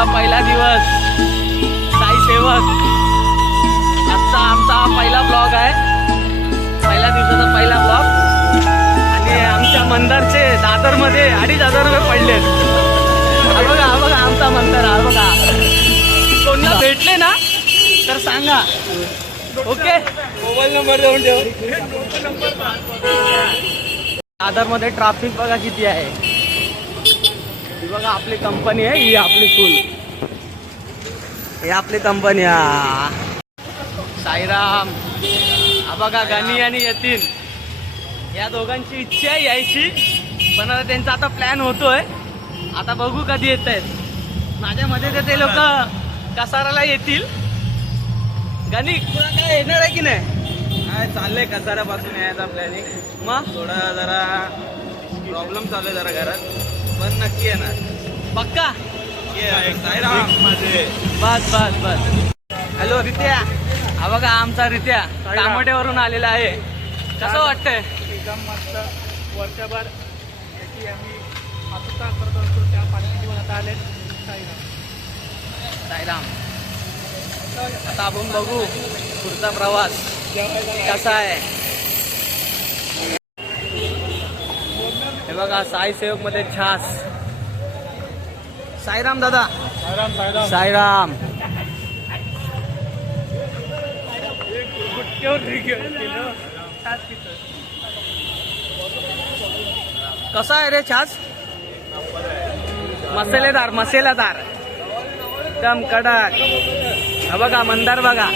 आजचा पहिला दिवस साई सेवक. आजचा आमचा पहिला ब्लॉग आहे, पहिल्या दिवसाचा पहिला ब्लॉग. आणि आमच्या मंदारचे दादरमध्ये 2,500 रुपये पडलेत. हा बघा आमचा मंदार. हा बघा, कोणाला भेटले ना तर सांगा. ओके, मोबाईल नंबर देऊन ठेव. दादरमध्ये ट्रॅफिक बघा किती आहे. ही बघा आपली कंपनी आहे, ही आपली स्कूल, ही आपली कंपनी. साईराम. हा बघा गणी आणि यतीन, या दोघांची इच्छा आहे यायची, पण आता त्यांचा आता प्लॅन होतोय. आता बघू कधी येत आहेत. माझ्या मध्ये तर ते लोक कसाराला येतील. गणी तुला काय येणार आहे की नाही? काय चाललंय कसाऱ्यापासून यायचा प्लॅनिंग. मग थोडा जरा प्रॉब्लेम चालू आहे जरा घरात, पण नक्की येणार. पक्का? माझे बस बस बस. हॅलो रित्या. हा बघा आमचा रित्या टामोट्यावरून आलेला आहे. कसं वाटतंय? एकदम मस्त. वर्षभर याची आम्ही आतुरता करत असतो, त्या पालखी घेऊन आता आले. साईराम. आता आपण बघू पुढचा प्रवास कसा आहे. हे बघा साई सेवक मध्ये छास. साईराम दादा. साईराम. कसा आहे रे छास? मसालेदार मसालेदार एकदम कडक. हा बघा मंदार बघा.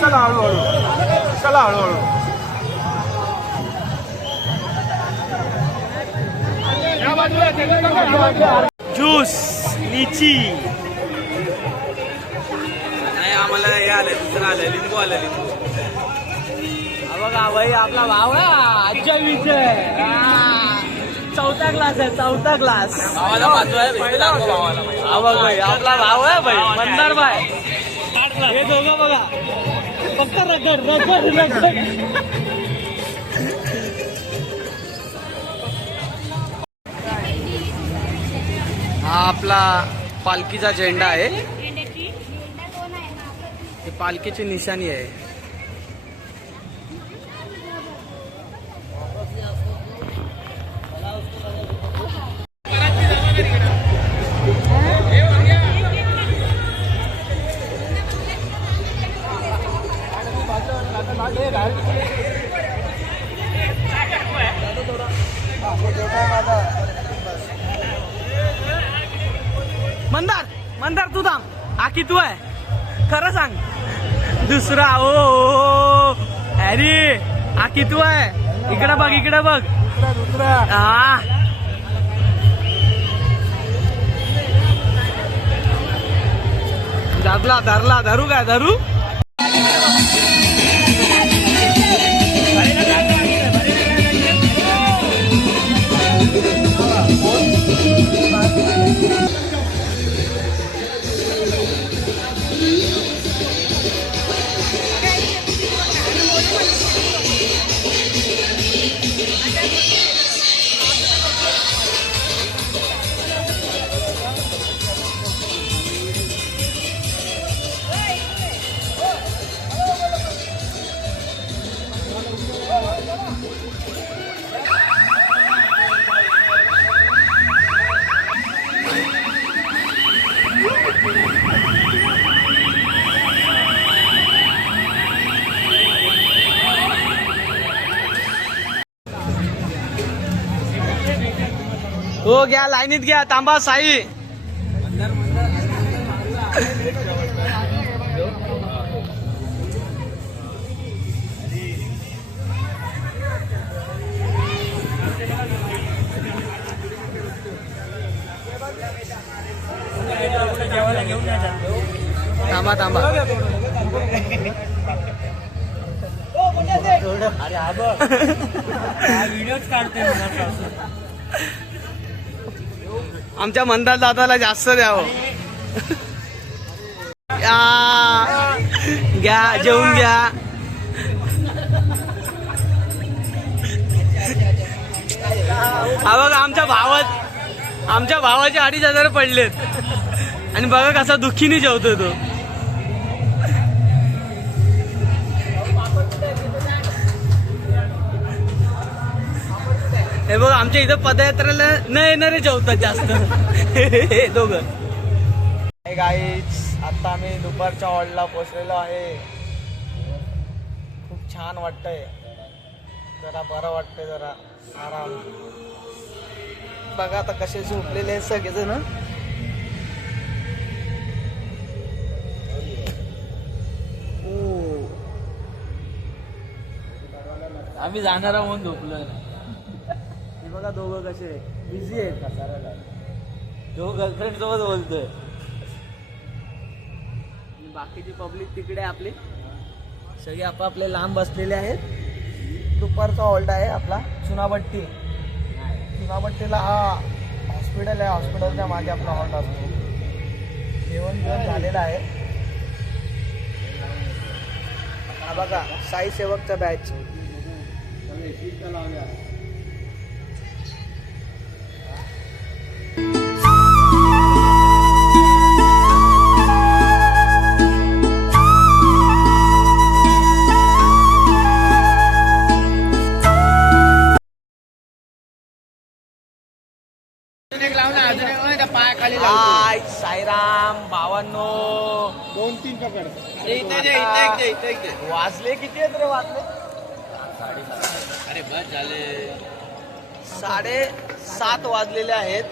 चला हळूहळू, चला हळूहळू. ज्यूस लिची. नाही आम्हाला हे आलंय, दुसरं आलंय, लिंबू आलं. लिंबू हा बघा भाई आपला भाव आजच्या विषय. चौथा ग्लास आहे, चौथा ग्लास. भावाला पाचवा हा बघ भाई आपला भाव आहे भाई मंदार भाई. हे दोघं बघा फक्त रगड रगड रगड. हा आपला पालखीचा झेंडा आहे, ही पालखीची निशाणी आहे. मंदार मंदार तू थांब. हा किती आहे खरं सांग. दुसरा. ओ अरे हा किती आहे? इकडे बघ, इकडे बघ. हा धरला धरला. धरू काय धरू? अरे हो घ्या लाईनीत घ्या तांबा साई. थांबा थांबा. आमच्या मंदार दादाला जास्त द्यावं. घ्या जेवून घ्या. हा बघा आमच्या भावाचे 2,500 पडलेत आणि बघा कसा दुःखीने जेवतो तो. हे बघ आमच्या इथं पदयात्रेला न येणारे जेवतात जास्त हे दोघं. गाईज आता आम्ही दुपारच्या हॉलला पोचलेलो आहे. खूप छान वाटतंय, जरा बरं वाटतंय, जरा आराम. बघा आता कसे झोपलेले आहेत सगळेजण. आम्ही जाणार म्हणून झोपलोय. हे बघा दोघं कसे बिझी आहेत कसाऱ्याला. तो गर्लफ्रेंड सोबत बोलतोय. बाकीची पब्लिक तिकडे आपली सगळे आपापले लांब बसलेले आहेत. दुपारचा हॉल्ट आहे आपला चुनाभट्टी. चुनाभट्टीला हा हॉस्पिटल आहे, हॉस्पिटलच्या मागे आपला हॉल्ट असतो. जेवण झालेलं आहे. हा बघा साई सेवकचा बॅच. हाय साईराम भावांनो. 2-3 पकड. वाजले किती आहेत रे? वाजले अरे बस झाले 7:30 वाजलेले आहेत.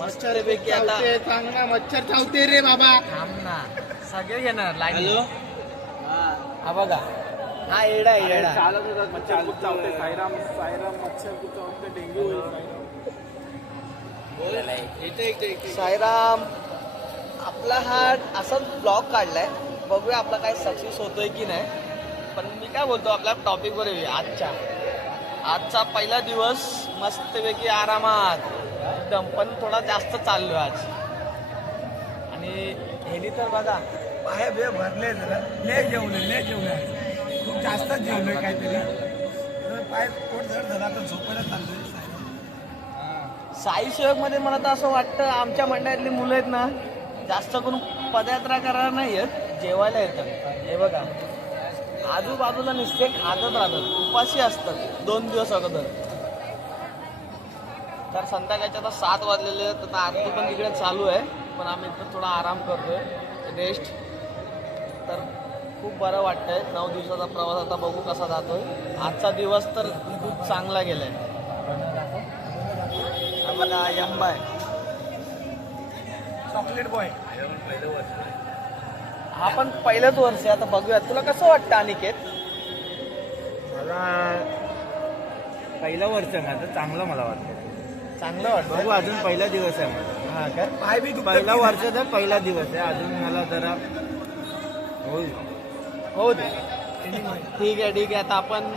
मस्तपैकी आता चांगला मच्छर चावते रे बाबा. थांब ना, सगळे येणार लाईन. हॅलो. हा बघा हा येडा आहे, येडा. मच्छर खूप चावते. साईराम मच्छर खूप चावते. डेंग्यू होईल. साईराम आपला हा असाच ब्लॉग काढलाय. बघूया आपला काय सक्सेस होतोय की नाही. पण मी काय बोलतो, आपल्या टॉपिकवर येऊया. आजचा पहिला दिवस मस्तपैकी आरामात एकदम, पण थोडा जास्त चाललोय आज. आणि हेली तर बघा पाय बे भरले जरा. लय जेवले खूप जास्तच जेवलोय काहीतरी. पाय पोट जड झाला तर झोपायला चाललोय. साई सेवक मध्ये मला तर असं वाटतं आमच्या मंडळातली मुलं आहेत ना, जास्त करून पदयात्रा करणार नाही आहेत, जेवायला येतात. हे बघा आजूबाजूला नुसते खातच राहतात, उपाशी असतात 2 दिवस अगोदर. तर संध्याकाळच्या आता 7 वाजलेले आहेत. आता आरती पण तिकडे चालू आहे, पण आम्ही इथं थोडा आराम करतोय, रेस्ट. तर खूप बरं वाटतंय. 9 दिवसाचा प्रवास आता बघू कसा जातोय. आजचा दिवस तर खूप चांगला गेलाय. बघा यंबा आहे, चॉकलेट बॉय. हा पण पहिलंच वर्ष आहे. आता बघूया तुला कसं वाटतं अनिकेत? मला पहिलं वर्ष माझं चांगलं मला वाटतं. चांगलं वाटतं. बघू, अजून पहिला दिवस आहे माझा. हा काय पाय बी पहिला वर्षाचा पहिला दिवस आहे. अजून मला जरा होईल. हो दे. ठीक आहे. आता आपण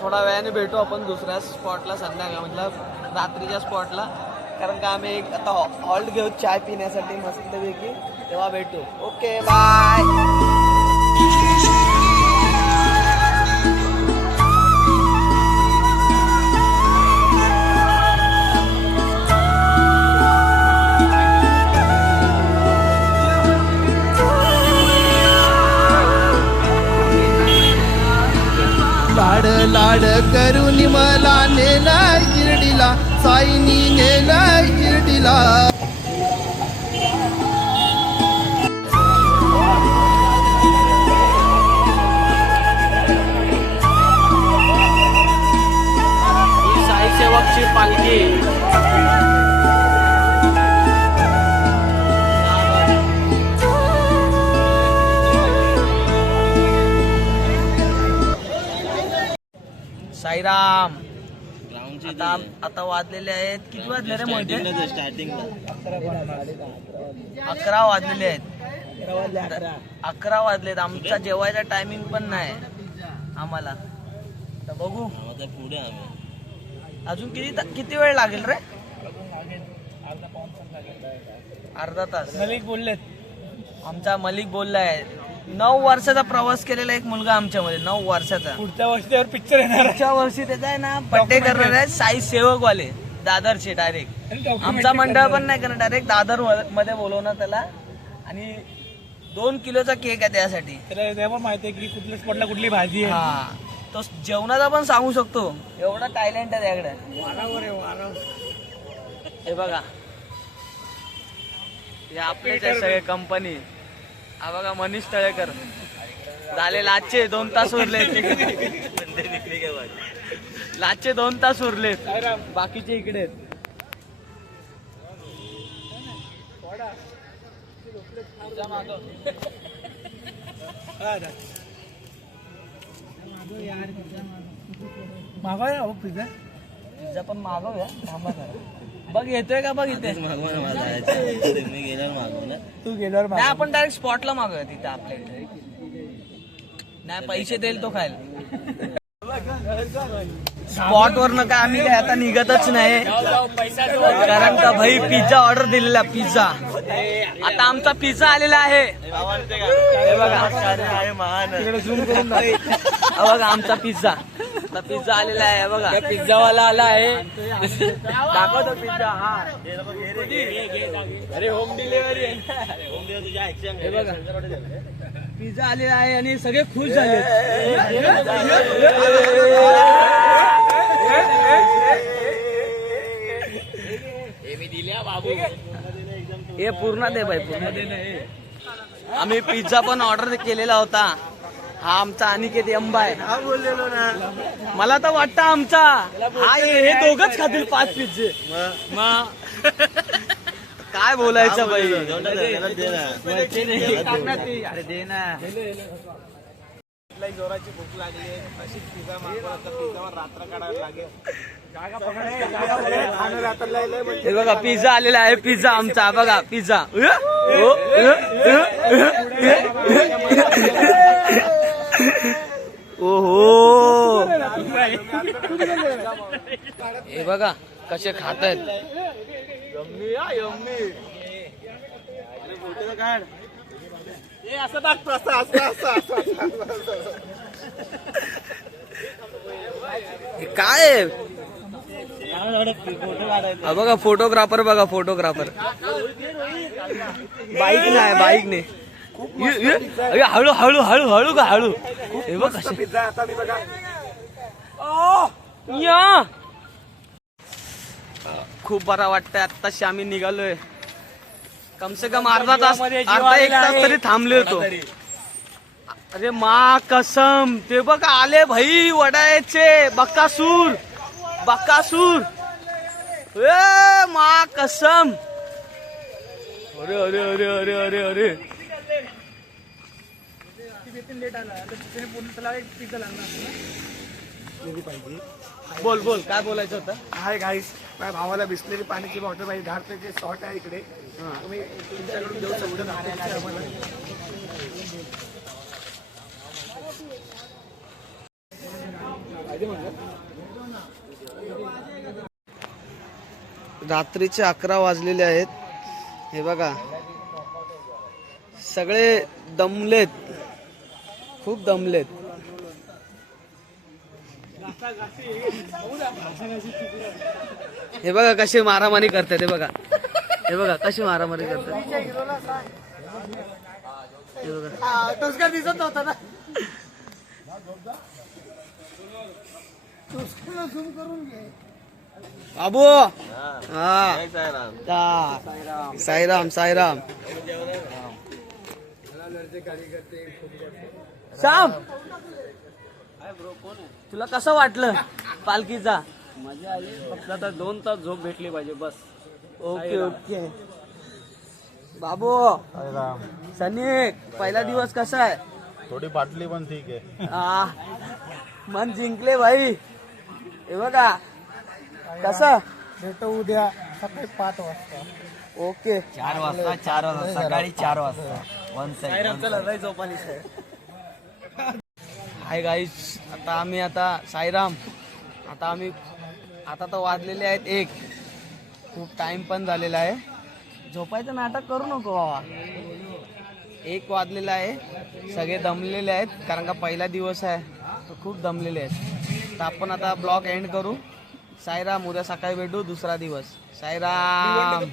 थोडा वेळाने भेटू आपण दुसऱ्या स्पॉटला, संध्याकाळ मतलब रात्रीच्या स्पॉटला. कारण का आम्ही एक आता हॉल्ट घेऊ चाय पिण्यासाठी मस्तपैकी, तेव्हा भेटू. Okay bye. लाड लाड करून मला नेलाय शिर्डीला, साईनी नेलाय शिर्डीला. ही साई सेवकची पालखी साईराम. ग्राउंडची आता वाजलेले आहेत, किती वाजले रे मोठे? स्टार्टिंगला 11 वाजलेले आहेत. 11 वाजलेत. आमचा जेवायचा टायमिंग पण नाही आम्हाला. तर बघू पुढे आम्ही अजून किती वेळ लागेल रे? अर्धा तास. मलिक बोललेत आमचा मलिक बोललाय 9 वर्षाचा प्रवास केलेला एक मुलगा आमच्यामध्ये, 9 वर्षाचा. पुढच्या वर्षी त्यावर पिक्चर येणार पुढच्या वर्षी त्याचा आहे ना बड्डे करणार आहे. साई सेवक वाले दादरचे डायरेक्ट. आमचा मंडळ पण नाही करणार, डायरेक्ट दादर मध्ये बोलवणार त्याला. आणि 2 किलोचा केक आहे त्यासाठी. त्याला पण माहिती आहे की कुठल्या स्पॉटला कुठली भाजी आहे. हा, तो जेवणाचा पण सांगू शकतो, एवढा टॅलेंट आहे त्याकडे. हे बघा, हे आपलेच आहे सगळे कंपनी. हा बघा मनीष तळेकर. झाले लाचचे 2 तास उरलेत. लाचचे 2 तास उरलेत, बाकीचे इकडे आहेत. मागवाय हो पिझ्झा. पिझ्झा पण मागवूया, थांबा जरा. बघ येतोय का बघ इथे. मी गेल्यावर मागवलं. तू गेल्यावर नाही, आपण डायरेक्ट स्पॉटला मागूया तिथे आपल्या इथे. नाही, पैसे देईल तो खायला. स्पॉट वर काय आम्ही काय आता निघतच नाही, कारण का भाई पिझ्झा ऑर्डर दिलेला. पिझ्झा आता आमचा पिझ्झा आलेला आहे. हे बघा, तिकडे झूम करून हा बघा आमचा पिझ्झा. आता पिझ्झा आलेला आहे. बघा पिझ्झावाला आला आहे. दाखवतो पिझ्झा. हा, अरे होम डिलिव्हरी आहे. हे बघा पिझ्झा आलेला आहे आणि सगळे खुश झाले. हे पूर्ण दे बाई, पूर्ण दे. आम्ही पिझ्झा पण ऑर्डर केलेला होता. हा आमचा अनिकेत यंबा आहे. हा बोललेलो ना, मला तर वाटतं आमचा हा हे दोघच खातील 5 पिझ्झे. काय बोलायचं बाई. अरे दे ना. जोराची भूक लागली आहे, अशीच पिझ्झा मागवला तर पिझ्झावर रात्र काढायला लागेल. हे बघा पिझ्झा आलेला आहे. पिझ्झा आमचा बघा पिझ्झा. ओहो, हे बघा कसे खात आहेत. असं टाकतो, हे काय आहे? हा बघा फोटोग्राफर, बघा फोटोग्राफर. बाईक नाही, बाईक नाही. हळू हळू हळू हळू का हळू. हे बघ कसे पिझ्झा आता मी बघा. या खूप बरा वाटतंय. आत्ताशी आम्ही निघालोय. कम से कम अर्धा तास, अर्धा 1 तास तरी थांबले होतो. अरे मा कसम, ते बघ आले भाई वडायचे. बक्कासूर, बक्कासूर. ए मा कसम. अरे अरे अरे अरे अरे अरे. बोल बोल, काय बोलायचं होतं. हाय गाईस, माझ्या भावाला बिस्लेरी पाण्याची बॉटल पाहिजे. 10 रुपयाचे शॉर्ट आहे इकडे. तुम्ही तुमच्याकडून देऊ शकता आम्हाला. रात्रीचे 11 वाजलेले आहेत. हे बघा सगळे दमलेत, खूप दमलेत. हे बघा कशी मारामारी करतात. हे बघा, हे बघा कशी मारामारी करतात. हे बघा दिसत नव्हता ना. बाबू. हा साईराम, साईराम. श्याम, तुला कसं वाटलं पालखीचा? मजा आली. फक्त आता 2 तास झोप भेटली पाहिजे बस. Okay okay. बाबू, सनी पहिला दिवस कसा आहे? थोडी बाटली पण ठीक आहे. मन जिंकले भाई. हे बघा कसं भेटू उद्या सकाळी 5 वाजता. ओके 4 वाजता सकाळी 4 वाजता वन साईड हाय गाईज आता साईराम आता तर वाजलेले आहेत 1. खूप टाइम पण झालेला आहे. झोपायचं नाटक करू नको बाबा. 1 वाजलेला आहे. सगळे दमलेले आहेत कारण का पहिला दिवस आहे तर खूप दमलेले आहेत. तर आपण आता ब्लॉग एंड करू. साईराम उद्या सकाळी भेटू दुसरा दिवस. साईराम.